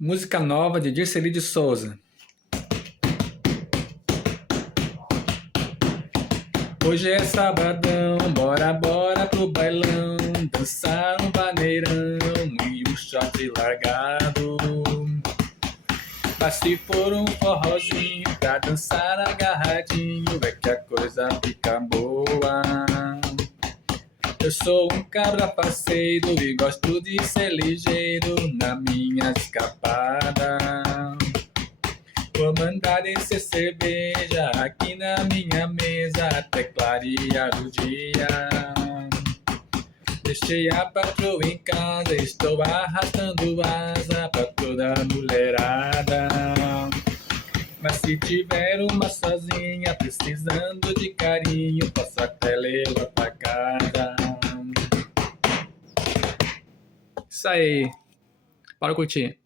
Música nova de Dirceli de Souza. Hoje é sabadão, bora, bora pro bailão, dançar no vaneirão e um shot largado. Mas se for um forrozinho pra dançar agarradinho, é que a coisa fica boa. Eu sou um cabra parceiro e gosto de ser ligeiro na minha escapada. Vou mandar descer cerveja aqui na minha mesa até clarear o dia. Deixei a patroa em casa, estou arrastando asa pra toda a mulherada. Mas se tiver uma sozinha precisando de carinho, posso até lê-la pra casa. Isso aí. Para curtir.